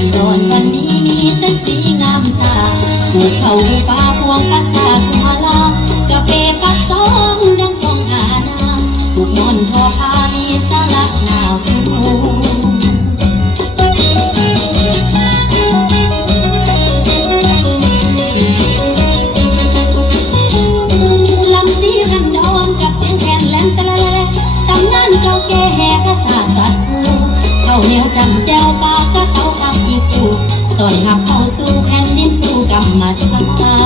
นดอนวันนี้มีแสงสีงามตาภูเขาป่าพวงปราสาทหัวลากาแฟปักซองดังกองอาณาผูกมอนทอผ้ามีสลักหน้าภูลำสีรันดอนกับเสียงแคนแหลมตะละแลตำนานเก่าแก่แห่กระสาตัดผูข้าวเหนียวจำแจวปลากระเต้าผักอีกผูตอนหับเข้าสู่แผ่นดินปูกำมัดทา